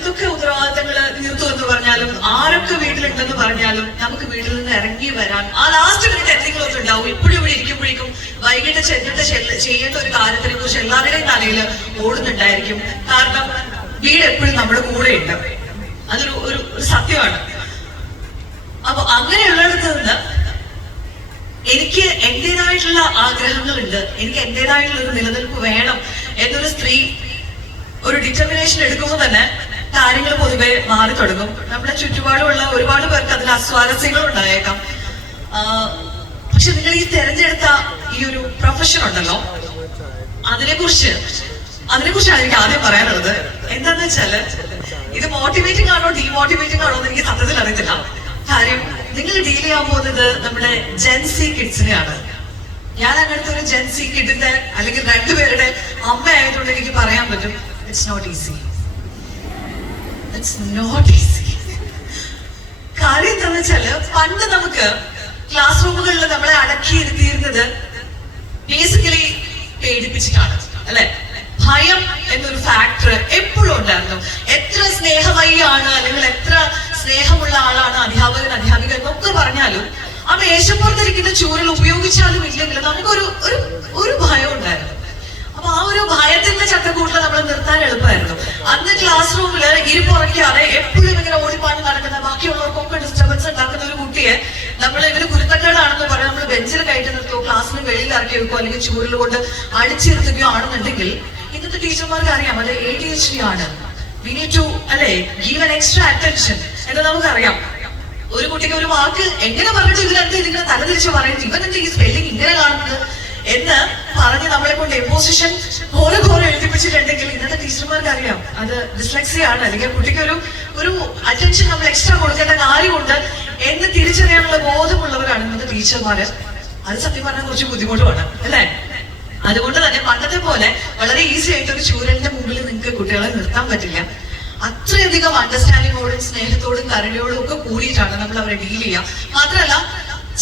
എന്തൊക്കെ ഉത്തരവാദിത്തങ്ങൾ തീർത്തു എന്ന് പറഞ്ഞാലും ആരൊക്കെ വീട്ടിലുണ്ടെന്ന് പറഞ്ഞാലും നമുക്ക് വീട്ടിൽ നിന്ന് ഇറങ്ങി വരാൻ ആ ലാസ്റ്റ് മിനിറ്റ് എന്തെങ്കിലും ഒക്കെ ഉണ്ടാവും. ഇപ്പോഴും ഇവിടെ ഇരിക്കുമ്പോഴേക്കും വൈകിട്ട് ചെന്നിട്ട് ചെയ്യേണ്ട ഒരു കാര്യത്തിനെ കുറിച്ച് എല്ലാവരുടെയും തലയിൽ ഓടുന്നുണ്ടായിരിക്കും. കാരണം വീട് എപ്പോഴും നമ്മുടെ കൂടെ ഉണ്ട്. അതൊരു ഒരു സത്യമാണ്. അപ്പൊ അങ്ങനെയുള്ളിടത്ത് നിന്ന് എനിക്ക് എന്റേതായിട്ടുള്ള ആഗ്രഹങ്ങളുണ്ട്, എനിക്ക് എന്റേതായിട്ടുള്ള ഒരു നിലനിൽപ്പ് വേണം എന്നൊരു സ്ത്രീ ഒരു ഡിറ്റർമിനേഷൻ എടുക്കുമ്പോൾ തന്നെ കാര്യങ്ങൾ പൊതുവെ മാറി തുടങ്ങും. നമ്മുടെ ചുറ്റുപാടുമുള്ള ഒരുപാട് പേർക്ക് അതിൽ അസ്വാരസ്യങ്ങൾ ഉണ്ടായേക്കാം. പക്ഷെ നിങ്ങൾ ഈ തെരഞ്ഞെടുത്ത ഈ ഒരു പ്രൊഫഷൻ ഉണ്ടല്ലോ, അതിനെക്കുറിച്ചാണ് എനിക്ക് ആദ്യം പറയാനുള്ളത്. എന്താന്ന് വെച്ചാല് ഇത് മോട്ടിവേറ്റിംഗ് ആണോ ഡീമോട്ടിവേറ്റിംഗ് ആണോ എന്ന് എനിക്ക് സത്യത്തിൽ അറിയത്തില്ല. കാര്യം നിങ്ങൾ ഡീൽ ചെയ്യാൻ പോകുന്നത് നമ്മുടെ ജെൻസി കിഡ്സിനെയാണ്. ഞാൻ അങ്ങനത്തെ ഒരു ജെൻസി കിഡിന്റെ അല്ലെങ്കിൽ രണ്ടുപേരുടെ അമ്മ ആയതുകൊണ്ട് എനിക്ക് പറയാൻ പറ്റും, ഇറ്റ്സ് നോട്ട് ഈസി. കാര്യം എന്താന്ന് വെച്ചാല് പണ്ട് നമുക്ക് ക്ലാസ് റൂമുകളിൽ നമ്മളെ അടക്കിയിരുത്തിയിരുന്നത് ബേസിക്കലി പേടിപ്പിച്ചിട്ടാണ്, അല്ലെ? ഭയം എന്നൊരു ഫാക്ടർ എപ്പോഴും ഉണ്ടായിരുന്നു. എത്ര സ്നേഹമയാണ് അല്ലെങ്കിൽ എത്ര സ്നേഹമുള്ള ആളാണ് അധ്യാപകൻ അധ്യാപിക എന്നൊക്കെ പറഞ്ഞാലും ആ മേശപ്പുറത്തിരിക്കുന്ന ചൂരൽ ഉപയോഗിച്ചാലും ഇല്ലെങ്കിലും നമുക്കൊരു ഒരു ഭയം ഉണ്ടായിരുന്നു. അപ്പൊ ആ ഒരു ഭയത്തിന്റെ ചട്ടക്കൂട്ടിൽ നമ്മൾ നിർത്താൻ എളുപ്പമായിരുന്നു. അന്ന് ക്ലാസ് റൂമില് ഇരിപ്പുറയ്ക്കാതെ എപ്പോഴും ഇങ്ങനെ ഓടിപ്പാണ് നടക്കുന്ന ബാക്കിയുള്ളവർക്കൊക്കെ ഡിസ്റ്റർബൻസ് ഉണ്ടാക്കുന്ന ഒരു കുട്ടിയെ ഇവര് കുരുത്തക്കേടാണെന്ന് പറയാൻ നമ്മൾ ബെഞ്ചിൽ കയറ്റി നിർത്തുകയോ ക്ലാസ്സിന് വെളിയിൽ ഇറക്കി വെക്കുകയോ അല്ലെങ്കിൽ ചൂരൽ കൊണ്ട് അടിച്ചിരുത്തുകയോ ആണെന്നുണ്ടെങ്കിൽ ഇന്നത്തെ ടീച്ചർമാർക്ക് അറിയാം അത് ADHD ആണ്. വി നീഡ് ടു അല്ലെ ഗീവ് ആൻ എക്സ്ട്രാ അറ്റൻഷൻ എന്ന് നമുക്കറിയാം. ഒരു കുട്ടിക്ക് ഒരു വാക്ക് എങ്ങനെ പറഞ്ഞിട്ട് ഇതിങ്ങനെ തലതിരിച്ച് പറയുന്നത്, ഇവനെന്ത് ഈ സ്പെല്ലിംഗ് ഇങ്ങനെ കാണുന്നത് എന്ന് പറഞ്ഞ് നമ്മളെ കൊണ്ട് എപ്പോസിഷൻ ഘോരം എഴുതിപ്പിച്ചിട്ടുണ്ടെങ്കിൽ ഇന്നത്തെ ടീച്ചർമാർക്ക് അറിയാം അത് ഡിസ്ലെക്സിയ ആണ്, അല്ലെങ്കിൽ കുട്ടിക്ക് ഒരു അറ്റൻഷൻ നമ്മൾ എക്സ്ട്രാ കൊടുക്കേണ്ട കാര്യമുണ്ട് എന്ന് തിരിച്ചറിയാനുള്ള ബോധമുള്ളവരാണ് ഇന്നത്തെ ടീച്ചർമാര്. അത് സത്യം പറഞ്ഞാൽ കുറച്ച് ബുദ്ധിമുട്ടുമാണ്, അല്ലെ? അതുകൊണ്ട് തന്നെ പണ്ടത്തെ പോലെ വളരെ ഈസി ആയിട്ട് ഒരു ചൂരലിന്റെ മുമ്പിൽ നിങ്ങൾക്ക് കുട്ടികളെ നിർത്താൻ പറ്റില്ല. അത്രയധികം അണ്ടർസ്റ്റാൻഡിങ്ങോടും സ്നേഹത്തോടും കരുണയോടും ഒക്കെ കൂടിയിട്ടാണ് നമ്മൾ അവരെ ഡീൽ ചെയ്യുക. മാത്രമല്ല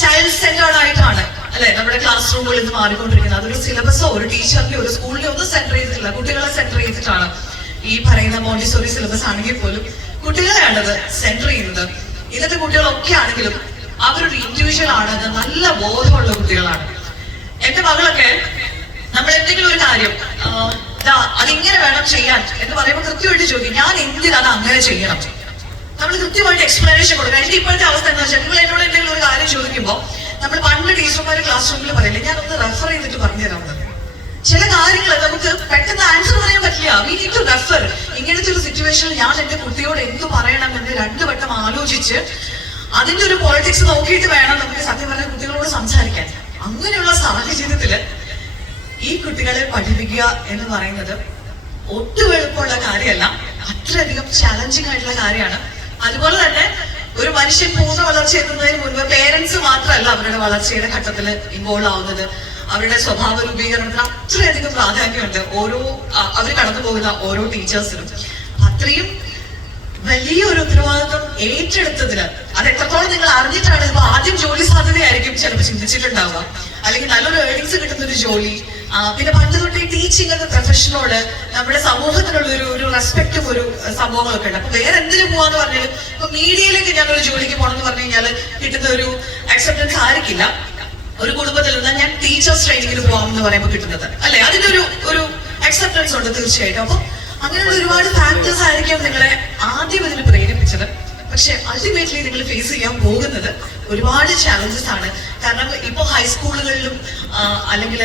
ചൈൽഡ് സെന്റേർഡ് ആയിട്ടാണ് അല്ലെ നമ്മുടെ ക്ലാസ് റൂമുകളിൽ നിന്ന് മാറിക്കൊണ്ടിരിക്കുന്നത്. അതൊരു സിലബസോ ഒരു ടീച്ചറിന്റെയോ ഒരു സ്കൂളിലെയോ ഒന്നും സെന്റർ ചെയ്തിട്ടില്ല, കുട്ടികളെ സെന്റർ ചെയ്തിട്ടാണ്. ഈ പറയുന്ന മോണ്ടിസോറി സിലബസ് ആണെങ്കിൽ പോലും കുട്ടികളെയാണത് സെന്റർ ചെയ്യുന്നത്. ഇന്നത്തെ കുട്ടികളൊക്കെ ആണെങ്കിലും അവരൊരു ഇൻഡിവിജ്വൽ ആണ്, നല്ല ബോധമുള്ള കുട്ടികളാണ്. എന്റെ മകളൊക്കെ നമ്മൾ എന്തെങ്കിലും ഒരു കാര്യം അതിങ്ങനെ വേണം ചെയ്യാൻ എന്ന് പറയുമ്പോൾ കൃത്യമായിട്ട് ചോദിക്കും, ഞാൻ എന്തിനാണ് അങ്ങനെ ചെയ്യണം? നമ്മൾ കൃത്യമായിട്ട് എക്സ്പ്ലനേഷൻ കൊടുക്കണം. എന്റെ ഇപ്പോഴത്തെ അവസ്ഥ എന്താ വെച്ചാൽ നിങ്ങൾ എന്നോട് എന്തെങ്കിലും ഒരു കാര്യം ചോദിക്കുമ്പോൾ നമ്മൾ പണ്ട് ടീച്ചർമാർ ക്ലാസ് റൂമിൽ പറയില്ലേ, ഞാനൊന്ന് റെഫർ ചെയ്തിട്ട് പറഞ്ഞു തരാമെന്ന്. ചില കാര്യങ്ങൾ നമുക്ക് പെട്ടെന്ന് ആൻസർ പറയാൻ പറ്റില്ല. We need to refer. ഇങ്ങനത്തെ ഒരു സിറ്റുവേഷനിൽ ഞാൻ എന്റെ കുട്ടിയോട് എന്ത് പറയണമെന്ന് രണ്ടു വട്ടം ആലോചിച്ച് അതിന്റെ ഒരു പോളിറ്റിക്സ് നോക്കിയിട്ട് വേണം നമുക്ക് സത്യം പറഞ്ഞ കുട്ടികളോട് സംസാരിക്കാൻ. അങ്ങനെയുള്ള സാഹചര്യത്തില് ഈ കുട്ടികളെ പഠിപ്പിക്കുക എന്ന് പറയുന്നത് ഒട്ടും എളുപ്പമുള്ള കാര്യമല്ല, അത്രയധികം ചാലഞ്ചിങ് ആയിട്ടുള്ള കാര്യമാണ്. അതുപോലെ തന്നെ ഒരു മനുഷ്യൻ പൂർണ്ണ വളർച്ച എത്തുന്നതിന് മുൻപ് പേരൻസ് മാത്രമല്ല അവരുടെ വളർച്ചയുടെ ഘട്ടത്തിൽ ഇൻവോൾവ് ആവുന്നത്. അവരുടെ സ്വഭാവ രൂപീകരണത്തിന് അത്രയധികം പ്രാധാന്യമുണ്ട് അവർ കടന്നു പോകുന്ന ഓരോ ടീച്ചേഴ്സിനും. അത്രയും വലിയൊരു ഉത്തരവാദിത്വം ഏറ്റെടുത്തതിന് അത് എത്രത്തോളം നിങ്ങൾ അറിഞ്ഞിട്ടാണ്. ഇപ്പൊ ആദ്യം ജോലി സാധ്യതയായിരിക്കും ചിലപ്പോൾ ചിന്തിച്ചിട്ടുണ്ടാവുക, അല്ലെങ്കിൽ നല്ലൊരു ഏർണിങ്സ് കിട്ടുന്ന ഒരു ജോലി. പിന്നെ പണ്ട് തൊട്ട് ടീച്ചിങ് എന്ന പ്രൊഫഷനോട് നമ്മുടെ സമൂഹത്തിനുള്ള ഒരു റെസ്പെക്റ്റും ഒരു സംഭവങ്ങളൊക്കെ ഉണ്ട്. അപ്പൊ വേറെ എന്തിനു പോവാന്ന് പറഞ്ഞാലും ഇപ്പൊ മീഡിയയിലേക്ക് ഞാനൊരു ജോലിക്ക് പോകണമെന്ന് പറഞ്ഞു കഴിഞ്ഞാൽ കിട്ടുന്ന ഒരു അക്സെപ്റ്റൻസ് ആയിരിക്കില്ല ഒരു കുടുംബത്തിൽ നിന്ന് ഞാൻ ടീച്ചേഴ്സ് ട്രെയിനിങ്ങിന് പോകാമെന്ന് പറയുമ്പോൾ കിട്ടുന്നത്, അല്ലെ? അതിന്റെ ഒരു അക്സെപ്റ്റൻസ് ഉണ്ട് തീർച്ചയായിട്ടും. അപ്പൊ അങ്ങനെയുള്ള ഒരുപാട് ഫാക്ടേഴ്സ് ആയിരിക്കും നിങ്ങളെ ആദ്യം ഇതിന് പ്രേരിപ്പിച്ചത്. പക്ഷെ അൾട്ടിമേറ്റ്ലി നിങ്ങൾ ഫേസ് ചെയ്യാൻ പോകുന്നത് ഒരുപാട് ചാലഞ്ചസ് ആണ്. കാരണം ഇപ്പൊ ഹൈസ്കൂളുകളിലും അല്ലെങ്കിൽ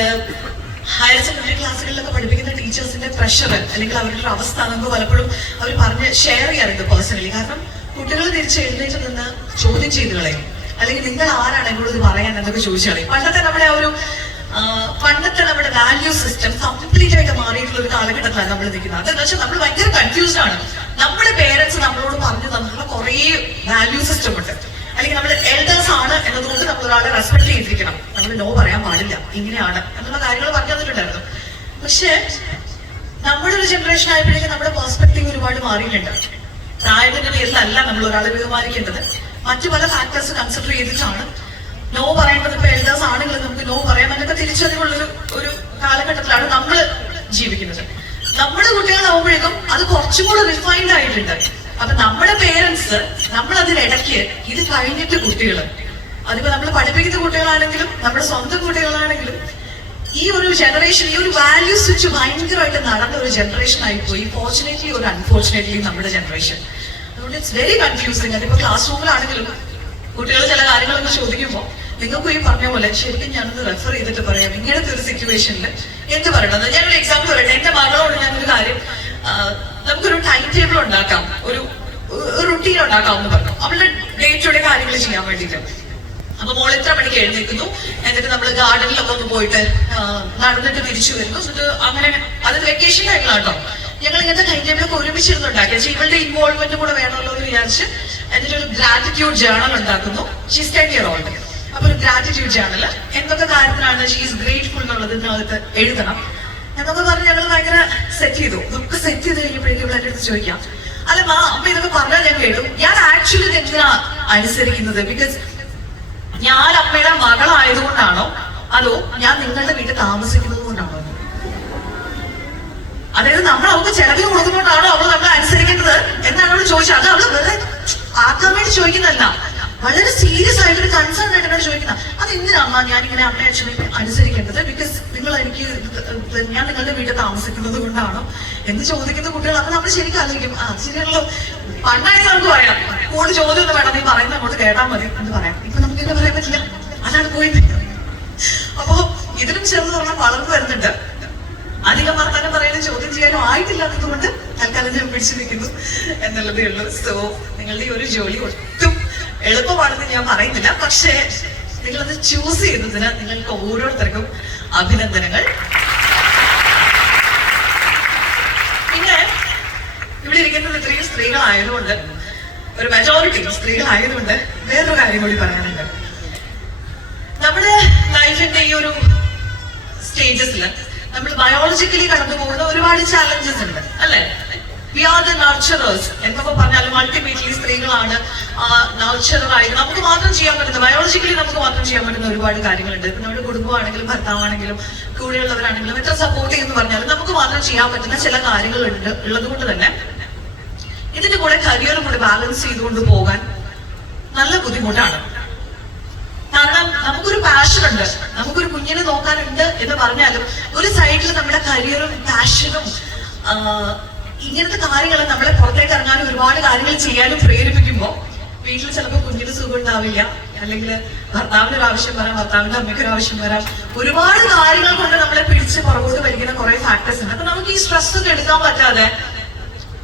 ഹയർ സെക്കൻഡറി ക്ലാസ്സുകളിലൊക്കെ പഠിപ്പിക്കുന്ന ടീച്ചേഴ്സിന്റെ പ്രഷർ അല്ലെങ്കിൽ അവരുടെ ഒരു അവസ്ഥ നമുക്ക് പലപ്പോഴും അവർ പറഞ്ഞ് ഷെയർ ചെയ്യാറുണ്ട് പേഴ്സണലി. കാരണം കുട്ടികൾ തിരിച്ച് എഴുന്നേറ്റ് നിന്ന് ചോദ്യം ചെയ്ത് കളയും, അല്ലെങ്കിൽ നിങ്ങൾ ആരാണ് എന്നോട് ഇത് പറയാൻ എന്നൊക്കെ ചോദിച്ചു കളയും. പണ്ടത്തെ നമ്മുടെ വാല്യൂ സിസ്റ്റം കംപ്ലീറ്റ് ആയിട്ട് മാറിയിട്ടുള്ള ഒരു കാലഘട്ടത്തിലാണ് നമ്മൾ നിൽക്കുന്നത്. അതെന്താ വെച്ചാൽ നമ്മൾ ഭയങ്കര കൺഫ്യൂസ്ഡ് ആണ്. നമ്മുടെ പേരൻസ് നമ്മളോട് പറഞ്ഞു തന്നിട്ടുള്ള കുറെ വാല്യൂ സിസ്റ്റം ഉണ്ട്. അല്ലെങ്കിൽ നമ്മൾ എൽഡേഴ്സ് ആണ് എന്നതുകൊണ്ട് നമ്മൾ ഒരാളെ റെസ്പെക്ട് ചെയ്തിരിക്കണം, നമ്മൾ നോ പറയാൻ പാടില്ല, ഇങ്ങനെയാണ് എന്നുള്ള കാര്യങ്ങൾ പറഞ്ഞു തന്നിട്ടുണ്ടായിരുന്നു. പക്ഷെ നമ്മുടെ ഒരു ജനറേഷൻ ആയപ്പോഴേക്കും നമ്മുടെ പെർസ്പെക്റ്റീവ് ഒരുപാട് മാറിയിട്ടുണ്ട്. പ്രായത്തിന്റെ പേരിലല്ല നമ്മൾ ഒരാളെ ബഹുമാനിക്കേണ്ടത്, മറ്റു പല ഫാക്ടേഴ്സ് കൺസിഡർ ചെയ്തിട്ടാണ് നോ പറയേണ്ടത്. ഇപ്പൊ എൽഡേഴ്സ് ആണെങ്കിൽ നമുക്ക് നോ പറയാം എന്നൊക്കെ തിരിച്ചറിവുള്ള ഒരു കാലഘട്ടത്തിലാണ് നമ്മൾ ജീവിക്കുന്നത്. നമ്മുടെ കുട്ടികളാവുമ്പോഴേക്കും അത് കുറച്ച് കുറച്ചും കൂടെ റിഫൈൻഡ് ആയിട്ടുണ്ട്. അപ്പൊ നമ്മുടെ പേരൻസ് നമ്മൾ അതിലിടയ്ക്ക് ഇത് കഴിഞ്ഞിട്ട് കുട്ടികൾ, അതിപ്പോ നമ്മൾ പഠിപ്പിക്കുന്ന കുട്ടികളാണെങ്കിലും നമ്മുടെ സ്വന്തം കുട്ടികളാണെങ്കിലും ഈ ഒരു ജനറേഷൻ, ഈ ഒരു വാല്യൂ സ്വിച്ച് ഭയങ്കരമായിട്ട് നടന്ന ഒരു ജനറേഷൻ ആയിപ്പോയി. ഫോർച്ചുനേറ്റ്ലി ഒരു അൺഫോർച്ചുനേറ്റ്ലി നമ്മുടെ ജനറേഷൻ. അതുകൊണ്ട് ഇറ്റ്സ് വെരി കൺഫ്യൂസിങ്. അതിപ്പോ ക്ലാസ് റൂമിലാണെങ്കിലും കുട്ടികൾ ചില കാര്യങ്ങളൊക്കെ ചോദിക്കുമ്പോൾ നിങ്ങൾക്കും ഈ പറഞ്ഞ പോലെ ശരിക്കും ഞാനൊന്ന് റെഫർ ചെയ്തിട്ട് പറയാം, ഇങ്ങനത്തെ ഒരു സിറ്റുവേഷനിൽ എന്ത് പറയണത്. ഞാനൊരു എക്സാമ്പിൾ പറയട്ടെ. എന്റെ മകളോട് ഞാനൊരു കാര്യം, നമുക്കൊരു ടൈം ടേബിൾ ഉണ്ടാക്കാം, ഒരു റുട്ടീൻ ഉണ്ടാക്കാം എന്ന് പറഞ്ഞു, അവളുടെ ഡേ ടു ഡേ കാര്യങ്ങൾ ചെയ്യാൻ വേണ്ടിയിട്ട്. അപ്പൊ മോൾ ഇത്ര മണിക്ക് എഴുന്നേൽക്കുന്നു, എന്നിട്ട് നമ്മൾ ഗാർഡനിലൊക്കെ ഒന്ന് പോയിട്ട് നടന്നിട്ട് തിരിച്ചു വരുന്നു. എന്നിട്ട് അങ്ങനെ അത് വെക്കേഷൻ ടൈമിലാട്ടോ ഞങ്ങൾ ഇങ്ങനത്തെ ടൈം ടേബിളൊക്കെ ഒരുമിച്ചിരുന്നുണ്ടാക്കി. പക്ഷെ ഇവളുടെ ഇൻവോൾവ്മെന്റ് കൂടെ വേണമല്ലോ എന്ന് വിചാരിച്ച് എന്നിട്ട് ഒരു ഗ്രാറ്റിറ്റ്യൂഡ് ജേണൽ ഉണ്ടാക്കുന്നു. She's 10 years old. അപ്പൊ ഒരു ഗ്രാറ്റിറ്റ്യൂഡ് ജേണൽ എന്തൊക്കെ കാര്യത്തിലാണ് ഷീസ് ഗ്രേറ്റ്ഫുൾ എന്നുള്ളത് ഇതിനകത്ത് എഴുതണം എന്നൊക്കെ പറഞ്ഞ് ഞങ്ങൾ ഭയങ്കര സെറ്റ് ചെയ്തു. ഇതൊക്കെ സെറ്റ് ചെയ്ത് കഴിഞ്ഞപ്പോഴേക്കും ഇവിടെ അടുത്ത് ചോദിക്കാം, അല്ല മാ അമ്മ ഇതൊക്കെ പറഞ്ഞാൽ ഞാൻ കേട്ടു, ഞാൻ ആക്ച്വലി ഇത് എന്തിനാ അനുസരിക്കുന്നത്? ബിക്കോസ് ഞാൻ അമ്മയുടെ മകളായതുകൊണ്ടാണോ അതോ ഞാൻ നിങ്ങളുടെ വീട്ടിൽ താമസിക്കുന്നത് കൊണ്ടാണോ? അതായത് നമ്മൾ അവൾക്ക് ചെലവിൽ കൊടുക്കുന്നതുകൊണ്ടാണോ അവൾ നമ്മളെ അനുസരിക്കേണ്ടത് എന്നാണ് അവൾ ചോദിച്ചത്. അത് അവള് വെറുതെ ആക്കാൻ വേണ്ടി ചോദിക്കുന്നതല്ല, വളരെ സീരിയസ് ആയിട്ട് ഒരു കൺസേൺ ആയിട്ടാണ് ചോദിക്കുന്നത്. അത് എന്തിനാ ഞാനിങ്ങനെ അമ്മയെ അച്ഛനെ അനുസരിക്കേണ്ടത്? ബിക്കോസ് നിങ്ങൾ എനിക്ക് ഞാൻ നിങ്ങളുടെ വീട്ടിൽ താമസിക്കുന്നത് കൊണ്ടാണോ എന്ന് ചോദിക്കുന്ന കുട്ടികൾ. അപ്പൊ നമ്മൾ ശരിക്കും ആലോചിക്കും, ആ ശരിയാണല്ലോ, പണ്ടാണെങ്കിൽ നമുക്ക് പറയാം കൂടുതൽ ചോദ്യം ഒന്നും വേണം, നീ പറയുന്നത് അങ്ങോട്ട് കേട്ടാൽ മതി എന്ന് പറയാം. ഇപ്പൊ നമുക്ക് എന്താ പറയാൻ പറ്റില്ല, അതാണ് പോയത്. അപ്പോ ഇതിനും ചേർന്ന് പറഞ്ഞാൽ വളർന്നു വരുന്നുണ്ട്. അധികം വർത്താനം പറയാനും ചോദ്യം ചെയ്യാനും ആയിട്ടില്ലാത്തത് കൊണ്ട് തൽക്കാലം ഞാൻ പിടിച്ചു നിൽക്കുന്നു എന്നുള്ളതേ ഉള്ളൂ. സോ നിങ്ങളുടെ ഈ ഒരു ജോലി ഒട്ടും എളുപ്പമാണെന്ന് ഞാൻ പറയുന്നില്ല, പക്ഷേ നിങ്ങളത് ചൂസ് ചെയ്യുന്നതിന് നിങ്ങൾക്ക് ഓരോരുത്തർക്കും അഭിനന്ദനങ്ങൾ. പിന്നെ ഇവിടെ ഇരിക്കുന്നത് ഇത്രയും സ്ത്രീകളായതുകൊണ്ട്, ഒരു മെജോറിറ്റി സ്ത്രീകളായതുകൊണ്ട് വേറൊരു കാര്യം കൂടി പറയാനുണ്ട്. നമ്മുടെ ലൈഫിന്റെ ഈ ഒരു സ്റ്റേജസിൽ നമ്മൾ ബയോളജിക്കലി കടന്നു പോകുന്ന ഒരുപാട് ചാലഞ്ചസ് ഉണ്ട്, അല്ലെ? വി ആർ ദ നർച്ചറേഴ്സ് എന്നൊക്കെ പറഞ്ഞാലും അൾട്ടിമേറ്റ്ലി സ്ത്രീകളാണ് നർച്ചറായി നമുക്ക് മാത്രം ചെയ്യാൻ പറ്റുന്ന, ബയോളജിക്കലി നമുക്ക് മാത്രം ചെയ്യാൻ പറ്റുന്ന ഒരുപാട് കാര്യങ്ങളുണ്ട്. നമ്മുടെ കുടുംബമാണെങ്കിലും ഭർത്താവാണെങ്കിലും കൂടെയുള്ളവരാണെങ്കിലും എത്ര സപ്പോർട്ട് ചെയ്യുന്നു പറഞ്ഞാലും നമുക്ക് മാത്രം ചെയ്യാൻ പറ്റുന്ന ചില കാര്യങ്ങളുണ്ട്. ഉള്ളത് കൊണ്ട് തന്നെ ഇതിന്റെ കൂടെ കരിയറും കൂടെ ബാലൻസ് ചെയ്തുകൊണ്ട് പോകാൻ നല്ല ബുദ്ധിമുട്ടാണ്. കാരണം നമുക്കൊരു പാഷൻ ഉണ്ട്, നമുക്കൊരു കുഞ്ഞിനെ നോക്കാനുണ്ട് എന്ന് പറഞ്ഞാലും ഒരു സൈഡിൽ നമ്മുടെ കരിയറും പാഷനും ഇങ്ങനത്തെ കാര്യങ്ങൾ നമ്മളെ പുറത്തേക്ക് ഇറങ്ങാനും ഒരുപാട് കാര്യങ്ങൾ ചെയ്യാനും പ്രേരിപ്പിക്കുമ്പോൾ വീട്ടിൽ ചിലപ്പോൾ കുഞ്ഞിന് സുഖം ഉണ്ടാവില്ല, അല്ലെങ്കിൽ ഭർത്താവിന് ഒരു ആവശ്യം വരാം, ഭർത്താവിന്റെ അമ്മയ്ക്ക് ഒരു ആവശ്യം വരാം. ഒരുപാട് കാര്യങ്ങൾ കൊണ്ട് നമ്മളെ പിടിച്ച് പുറകോട്ട് വലിക്കുന്ന കുറെ ഫാക്ടേഴ്സ് ഉണ്ട്. അപ്പൊ നമുക്ക് ഈ സ്ട്രെസ് ഒന്നും എടുക്കാൻ പറ്റാതെ,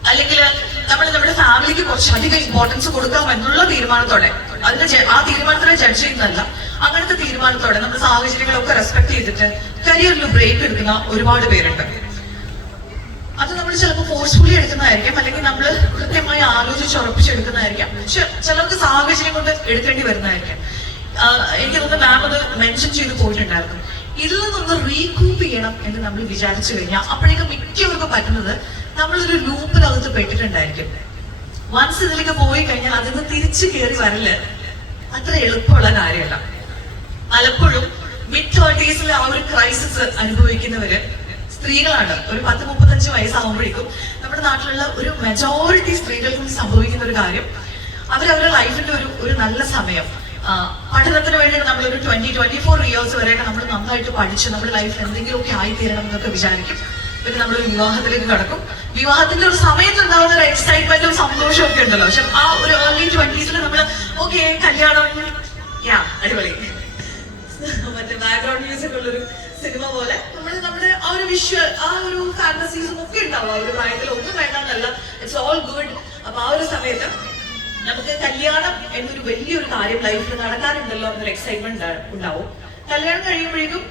അല്ലെങ്കിൽ നമ്മൾ നമ്മുടെ ഫാമിലിക്ക് കുറച്ചധികം ഇമ്പോർട്ടൻസ് കൊടുക്കാം എന്നുള്ള തീരുമാനത്തോടെ, അതിന്റെ ആ തീരുമാനത്തിനെ ജഡ്ജ് ചെയ്യുന്നതല്ല, അങ്ങനത്തെ തീരുമാനത്തോടെ നമ്മുടെ സാഹചര്യങ്ങളൊക്കെ റെസ്പെക്ട് ചെയ്തിട്ട് കരിയറിൽ ബ്രേക്ക് എടുക്കുന്ന ഒരുപാട് പേരുണ്ട്. അത് നമ്മൾ ചിലപ്പോൾ ഫോഴ്സ്ഫുള്ളി എടുക്കുന്നതായിരിക്കും, അല്ലെങ്കിൽ നമ്മൾ കൃത്യമായി ആലോചിച്ച് ഉറപ്പിച്ചെടുക്കുന്നതായിരിക്കാം. പക്ഷെ ചിലർക്ക് സാഹചര്യം കൊണ്ട് എടുക്കേണ്ടി വരുന്നതായിരിക്കും. എനിക്ക് തോന്നുന്നു മാം അത് മെൻഷൻ ചെയ്ത് പോയിട്ടുണ്ടായിരുന്നു. ഇതിൽ നിന്നൊന്ന് റീകൂപ്പ് ചെയ്യണം എന്ന് നമ്മൾ വിചാരിച്ചു കഴിഞ്ഞാൽ അപ്പോഴേക്കും മിക്കവർക്കും പറ്റുന്നത് നമ്മളൊരു ലൂപ്പിനകത്ത് പെട്ടിട്ടുണ്ടായിരിക്കും. വൺസ് ഇതിലേക്ക് പോയി കഴിഞ്ഞാൽ അതിന് തിരിച്ചു കയറി വരല് അത്ര എളുപ്പമുള്ള കാര്യമല്ല. പലപ്പോഴും മിഡ് 30s ആ ഒരു ക്രൈസിസ് അനുഭവിക്കുന്നവര് സ്ത്രീകളാണ്. ഒരു 10-35 വയസ്സാകുമ്പോഴേക്കും നമ്മുടെ നാട്ടിലുള്ള ഒരു മെജോറിറ്റി സ്ത്രീകൾക്കും സംഭവിക്കുന്ന ഒരു കാര്യം, അവരവരുടെ ലൈഫിന്റെ ഒരു നല്ല സമയം, പഠനത്തിന് വേണ്ടിയിട്ട് നമ്മളൊരു 20-24 ഇയേഴ്സ് വരെയൊക്കെ നമ്മൾ നന്നായിട്ട് പഠിച്ച് നമ്മുടെ ലൈഫിൽ എന്തെങ്കിലുമൊക്കെ ആയിത്തീരണം എന്നൊക്കെ വിചാരിക്കും. പിന്നെ നമ്മൾ വിവാഹത്തിലേക്ക് കടക്കും. വിവാഹത്തിന്റെ ഒരു സമയത്ത് ഉണ്ടാകുന്ന ഒരു എക്സൈറ്റ്മെന്റും സന്തോഷവും ഒക്കെ ഉണ്ടല്ലോ. പക്ഷെ ആ ഒരു ഏർലി 20s നമ്മൾ ഓക്കെ കല്യാണം, അടിപൊളി, മറ്റേ ബാക്ക്ഗ്രൗണ്ട് മ്യൂസിക് ഉള്ളൊരു സിനിമ പോലെ നമ്മുടെ ആ ഒരു വിഷ്വൽ, ആ ഒരു ഫാന്റസീസും ഒക്കെ ഉണ്ടാവും. ആ ഒരു പ്രായത്തിൽ ഒന്നും വേണ്ടെന്നല്ല, ഇറ്റ്സ് ഓൾ ഗുഡ്. അപ്പൊ ആ ഒരു സമയത്ത് നമുക്ക് കല്യാണം എന്നൊരു വലിയൊരു കാര്യം ലൈഫിൽ നടക്കാറുണ്ടല്ലോ എന്നൊരു എക്സൈറ്റ്മെന്റ് ഉണ്ടാവും. കല്യാണം കഴിയുമ്പോഴേക്കും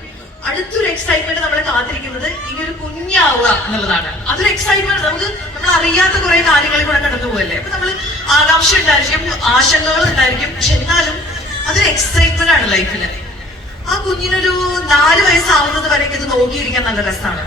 അടുത്തൊരു എക്സൈറ്റ്മെന്റ് നമ്മളെ കാത്തിരിക്കുന്നത് ഈ ഒരു കുഞ്ഞാവുക എന്നുള്ളതാണ്. അതൊരു എക്സൈറ്റ്മെന്റ്, നമുക്ക് നമ്മൾ അറിയാത്ത കുറെ കാര്യങ്ങളിൽ കൂടെ കടന്നു പോകല്ലേ. അപ്പൊ നമ്മൾ ആകാംക്ഷ ഉണ്ടായിരിക്കും, ആശങ്കകൾ ഉണ്ടായിരിക്കും, പക്ഷെ എന്നാലും അതൊരു എക്സൈറ്റ്മെന്റ് ആണ് ലൈഫില്. ആ കുഞ്ഞിനൊരു 4 വയസ്സാവുന്നത് വരെയൊക്കെ ഇത് നോക്കിയിരിക്കാൻ നല്ല രസമാണ്.